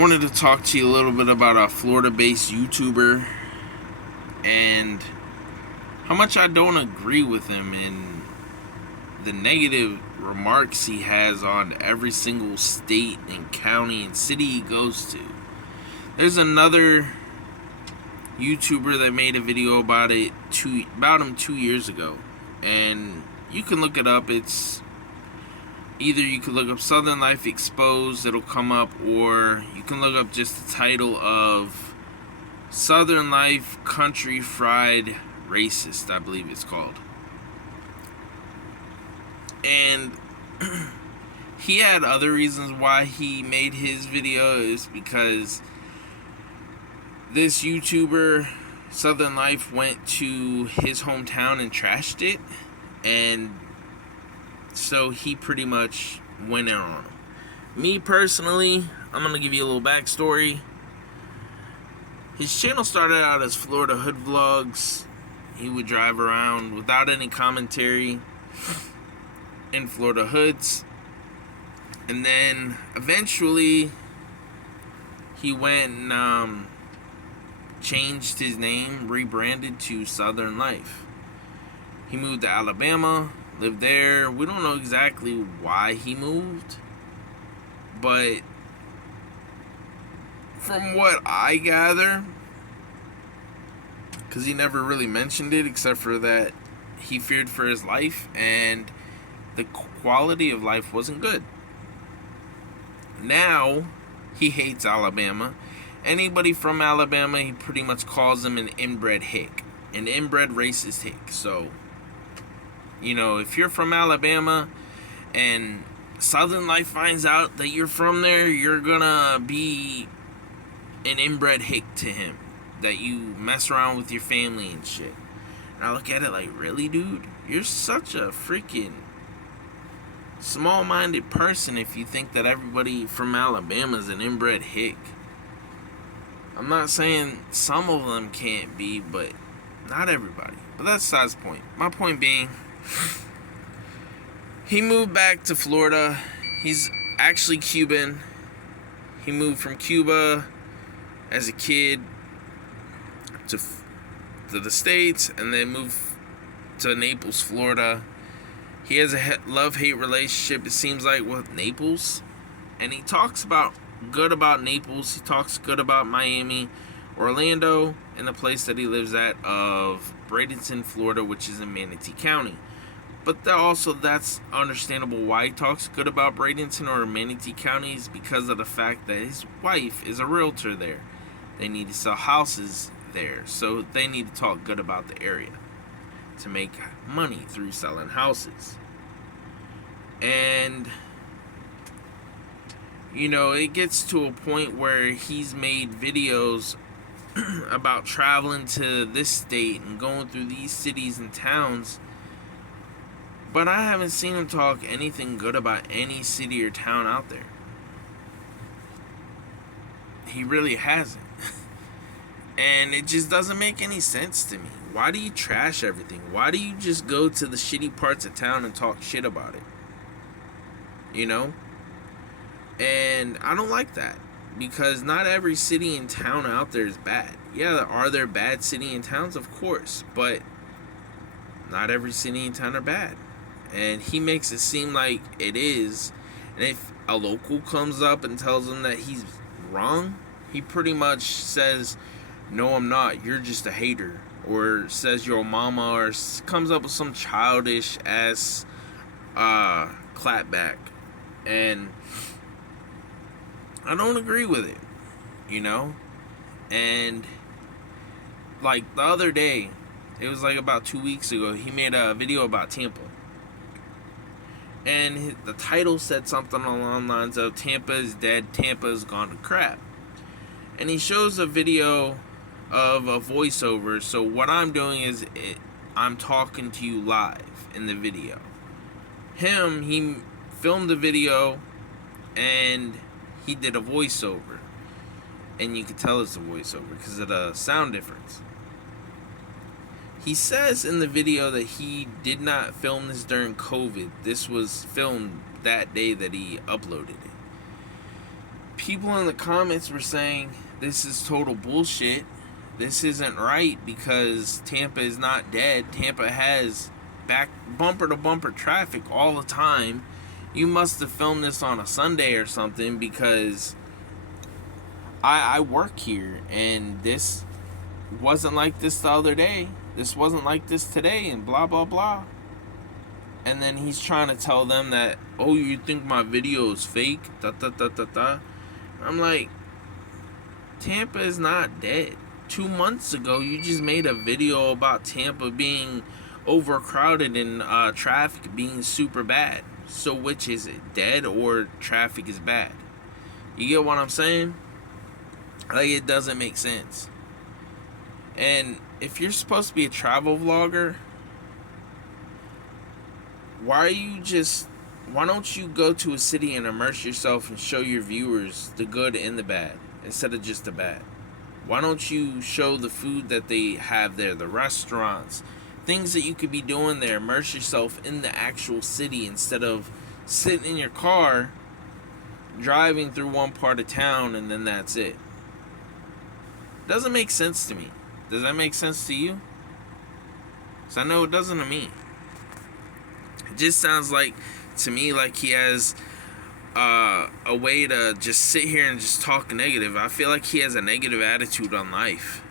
I wanted to talk to you a little bit about a Florida-based YouTuber and how much I don't agree with him and the negative remarks he has on every single state and county and city he goes to. There's another YouTuber that made a video about him 2 years ago, and you can look it up. It's either you can look up Southern Life Exposed, it'll come up, or you can look up just the title of Southern Life Country Fried Racist, I believe it's called. And he had other reasons why he made his video. Is because this YouTuber, Southern Life, went to his hometown and trashed it, and so he pretty much went in on him. Me personally, I'm going to give you a little backstory. His channel started out as Florida Hood Vlogs. He would drive around without any commentary in Florida hoods. And then eventually he went and changed his name, rebranded to Southern Life. He moved to Alabama, lived there. We don't know exactly why he moved, but from what I gather, because he never really mentioned it except for that he feared for his life and the quality of life wasn't good. Now he hates Alabama. Anybody from Alabama, he pretty much calls them an inbred hick, an inbred racist hick. So, you know, if you're from Alabama and Southern Life finds out that you're from there, you're gonna be an inbred hick to him, that you mess around with your family and shit. And I look at it like, really, dude? You're such a freaking small-minded person if you think that everybody from Alabama is an inbred hick. I'm not saying some of them can't be, but not everybody. But that's besides the point. My point being, he moved back to Florida. He's actually Cuban. He moved from Cuba as a kid to the States and then moved to Naples, Florida. He has a love-hate relationship, it seems like, with Naples. And he talks good about Naples. He talks good about Miami, Orlando, and the place that he lives at of Bradenton, Florida, which is in Manatee County. But that's understandable why he talks good about Bradenton or Manatee County, is because of the fact that his wife is a realtor there. They need to sell houses there, so they need to talk good about the area to make money through selling houses. And you know, it gets to a point where he's made videos about traveling to this state and going through these cities and towns, but I haven't seen him talk anything good about any city or town out there. He really hasn't. And it just doesn't make any sense to me. Why do you trash everything? Why do you just go to the shitty parts of town and talk shit about it? You know? And I don't like that, because not every city and town out there is bad. Yeah, are there bad city and towns? Of course, but not every city and town are bad. And he makes it seem like it is. And if a local comes up and tells him that he's wrong, he pretty much says, "No, I'm not. You're just a hater." Or says your mama, or comes up with some childish ass clapback. And I don't agree with it, you know? And like the other day, it was like about 2 weeks ago, he made a video about Tampa. And the title said something along the lines of Tampa is dead, Tampa has gone to crap. And he shows a video of a voiceover. So what I'm doing is I'm talking to you live in the video. He filmed the video and he did a voiceover, and you could tell it's a voiceover because of the sound difference. He says in the video that he did not film this during COVID. This was filmed that day that he uploaded it. people in the comments were saying this is total bullshit. This isn't right because Tampa is not dead. Tampa has back bumper to bumper traffic all the time. You must have filmed this on a Sunday or something because I work here and this wasn't like this the other day. This wasn't like this today and blah blah blah. And then he's trying to tell them that, oh, you think my video is fake? Da da da da da. I'm like, Tampa is not dead. 2 months ago, you just made a video about Tampa being overcrowded and traffic being super bad. So which is it, dead or traffic is bad? You get what I'm saying? Like, it doesn't make sense. And if you're supposed to be a travel vlogger, why don't you go to a city and immerse yourself and show your viewers the good and the bad instead of just the bad? Why don't you show the food that they have there, the restaurants, things that you could be doing there? Immerse yourself in the actual city instead of sitting in your car, driving through one part of town, and then that's it. Doesn't make sense to me. Does that make sense to you? Because I know it doesn't to me. It just sounds like, to me, like he has a way to just sit here and just talk negative. I feel like he has a negative attitude on life.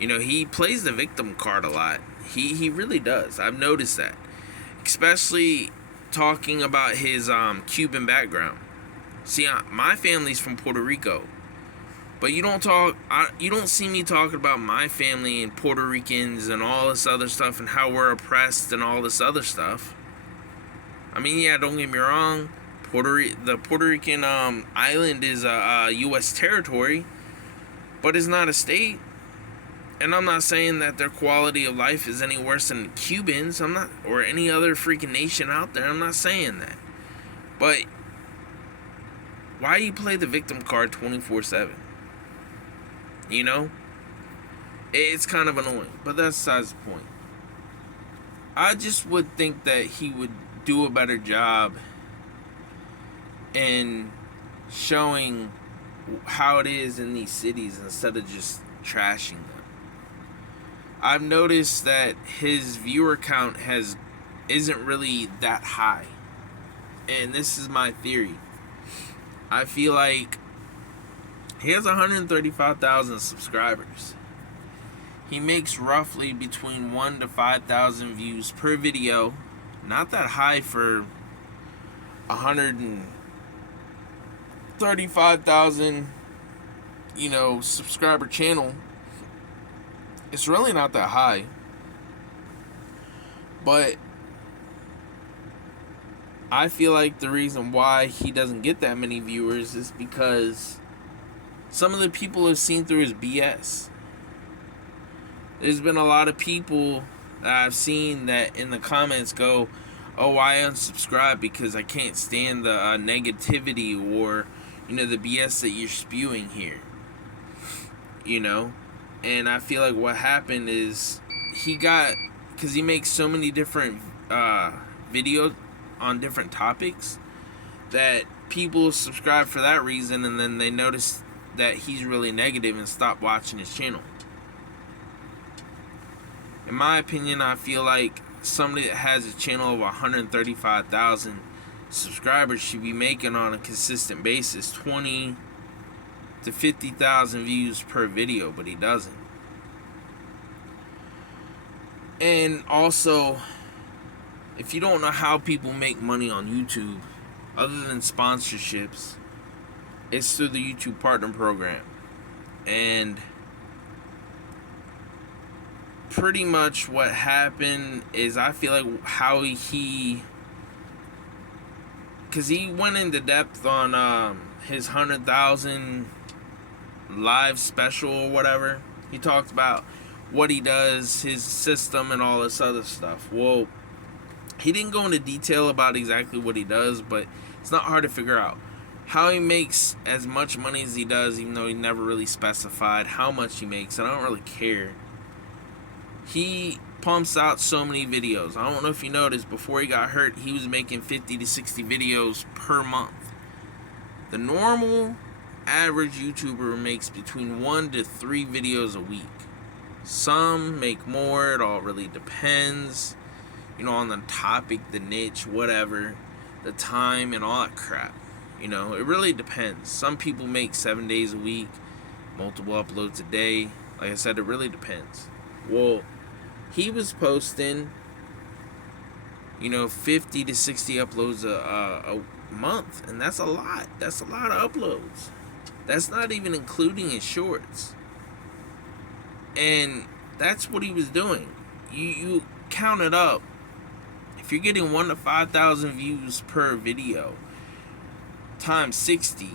You know, he plays the victim card a lot. He really does. I've noticed that. Especially talking about his Cuban background. See, my family's from Puerto Rico. But you don't see me talking about my family and Puerto Ricans and all this other stuff and how we're oppressed and all this other stuff. I mean, yeah, don't get me wrong. The Puerto Rican island is a U.S. territory, but it's not a state. And I'm not saying that their quality of life is any worse than the Cubans. I'm not, or any other freaking nation out there. I'm not saying that. But why do you play the victim card 24/7? You know? It's kind of annoying, but that's besides the point. I just would think that he would do a better job in showing how it is in these cities instead of just trashing them. I've noticed that his viewer count isn't really that high. And this is my theory. I feel like he has 135,000 subscribers. He makes roughly between 1,000 to 5,000 views per video. Not that high for 135,000, subscriber channel. It's really not that high. But I feel like the reason why he doesn't get that many viewers is because some of the people have seen through his BS. There's been a lot of people that I've seen that in the comments go, oh, I unsubscribe because I can't stand the negativity or, the BS that you're spewing here. And I feel like what happened is because he makes so many different videos on different topics that people subscribe for that reason, and then they notice that he's really negative and stop watching his channel. In my opinion, I feel like somebody that has a channel of 135,000 subscribers should be making on a consistent basis 20 to 50,000 views per video, but he doesn't. And also, if you don't know how people make money on YouTube, other than sponsorships, it's through the YouTube Partner Program. And pretty much what happened is, I feel like how because he went into depth on his 100,000 live special or whatever. He talked about what he does, his system, and all this other stuff. Well, he didn't go into detail about exactly what he does, but it's not hard to figure out how he makes as much money as he does, even though he never really specified how much he makes, and I don't really care. He pumps out so many videos. I don't know if you noticed, before he got hurt, he was making 50 to 60 videos per month. The normal average YouTuber makes between 1 to 3 videos a week. Some make more, it all really depends, on the topic, the niche, whatever, the time, and all that crap. It really depends. Some people make 7 days a week, multiple uploads a day. Like I said, it really depends. Well, he was posting, 50 to 60 uploads a month, and that's a lot. That's a lot of uploads. That's not even including his shorts. And that's what he was doing. You count it up. If you're getting 1 to 5,000 views per video times 60,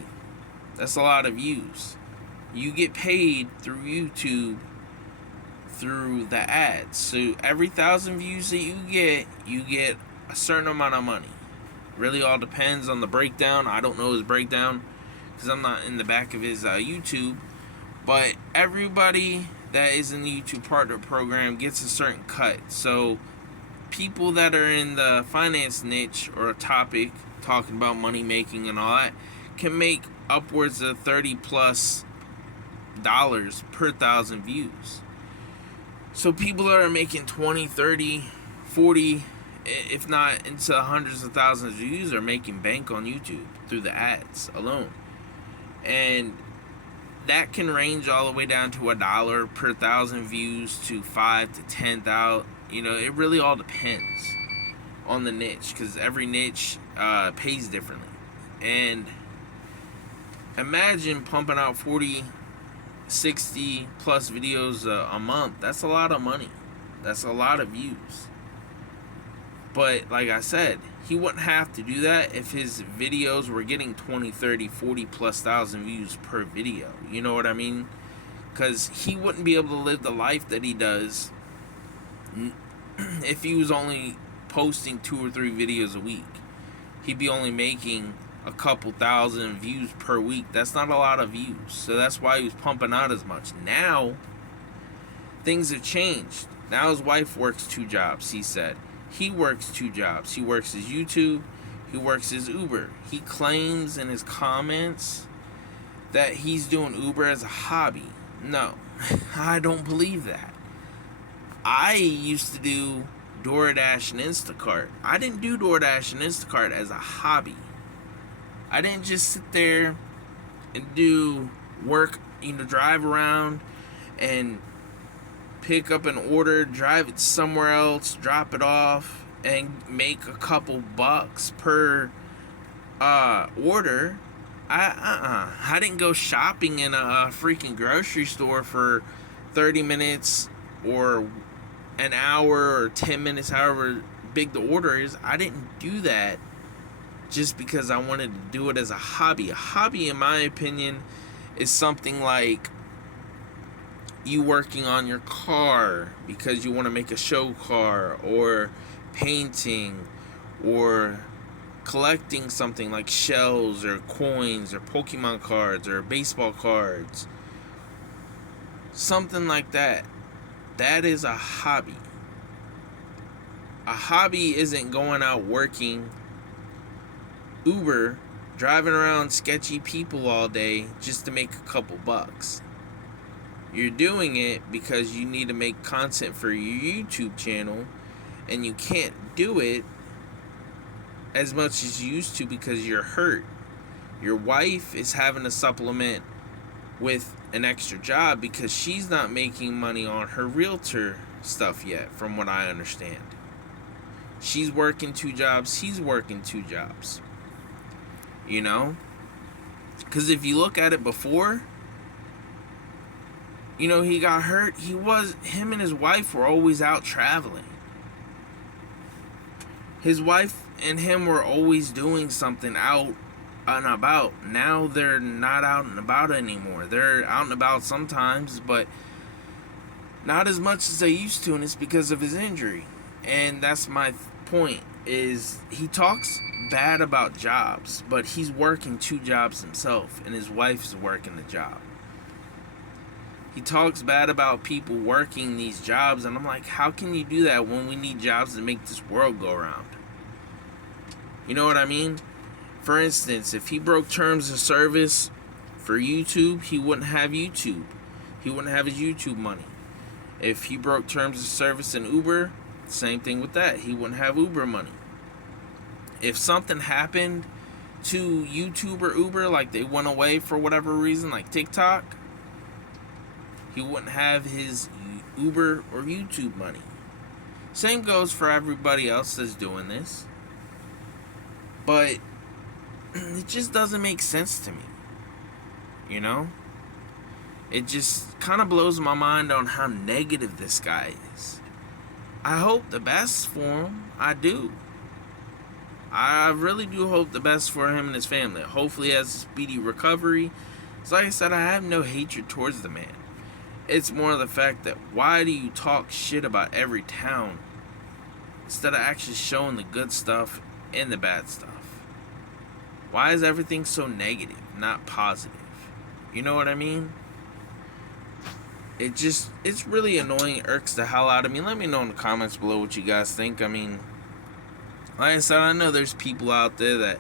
that's a lot of views. You get paid through YouTube through the ads. So every 1,000 views that you get a certain amount of money. Really all depends on the breakdown. I don't know his breakdown because I'm not in the back of his YouTube. But everybody that is in the YouTube Partner Program gets a certain cut. So people that are in the finance niche or a topic talking about money making and all that can make upwards of $30+ per 1,000 views. So people that are making 20, 30, 40, if not into hundreds of thousands of views, are making bank on YouTube through the ads alone. And that can range all the way down to $1 per 1,000 views to 5 to 10,000. It really all depends on the niche, because every niche pays differently. And imagine pumping out 40, 60 plus videos a month. That's a lot of money. That's a lot of views. But like I said, he wouldn't have to do that if his videos were getting 20, 30, 40 plus thousand views per video. You know what I mean? Because he wouldn't be able to live the life that he does if he was only posting 2 or 3 videos a week. He'd be only making a couple thousand views per week. That's not a lot of views. So that's why he was pumping out as much. Now, things have changed. Now his wife works 2 jobs, he said. He works 2 jobs. He works his YouTube. He works his Uber. He claims in his comments that he's doing Uber as a hobby. No, I don't believe that. I used to do DoorDash and Instacart. I didn't do DoorDash and Instacart as a hobby. I didn't just sit there and do work, drive around and pick up an order, drive it somewhere else, drop it off, and make a couple bucks per order. I didn't go shopping in a freaking grocery store for 30 minutes or an hour or 10 minutes, however big the order is. I didn't do that just because I wanted to do it as a hobby. A hobby, in my opinion, is something like you working on your car because you want to make a show car, or painting, or collecting something like shells or coins or Pokemon cards or baseball cards. Something like that. That is a hobby. A hobby isn't going out working Uber, driving around sketchy people all day just to make a couple bucks. You're doing it because you need to make content for your YouTube channel, and you can't do it as much as you used to because you're hurt. Your wife is having to supplement with an extra job because she's not making money on her realtor stuff yet, from what I understand. She's working 2 jobs, he's working 2 jobs. Because if you look at it before, he got hurt. Him and his wife were always out traveling. His wife and him were always doing something out and about. Now they're not out and about anymore. They're out and about sometimes, but not as much as they used to, and it's because of his injury. And that's my point, is he talks bad about jobs, but he's working 2 jobs himself, and his wife's working the job. He talks bad about people working these jobs, and I'm like, how can you do that when we need jobs to make this world go around? You know what I mean? For instance, if he broke terms of service for YouTube, he wouldn't have YouTube. He wouldn't have his YouTube money. If he broke terms of service in Uber, same thing with that. He wouldn't have Uber money. If something happened to YouTube or Uber, like they went away for whatever reason, like TikTok, he wouldn't have his Uber or YouTube money. Same goes for everybody else that's doing this. But it just doesn't make sense to me. You know? It just kind of blows my mind on how negative this guy is. I hope the best for him. I do. I really do hope the best for him and his family. Hopefully he has a speedy recovery. So like I said, I have no hatred towards the man. It's more the fact that why do you talk shit about every town instead of actually showing the good stuff and the bad stuff? Why is everything so negative, not positive? You know what I mean? It's really annoying. It irks the hell out of me. Let me know in the comments below what you guys think. I mean, like I said, I know there's people out there that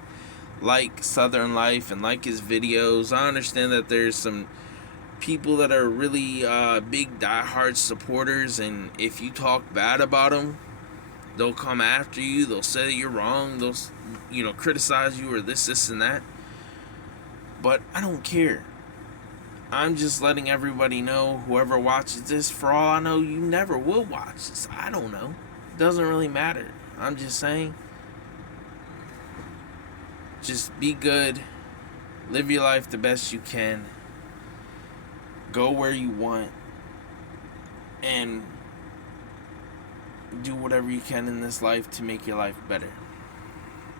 like Southern Life and like his videos. I understand that there's some people that are really big diehard supporters, and if you talk bad about them, they'll come after you. They'll say that you're wrong. They'll criticize you or this and that. But I don't care. I'm just letting everybody know, whoever watches this, for all I know, you never will watch this. I don't know. It doesn't really matter. I'm just saying, just be good. Live your life the best you can. Go where you want. And do whatever you can in this life to make your life better.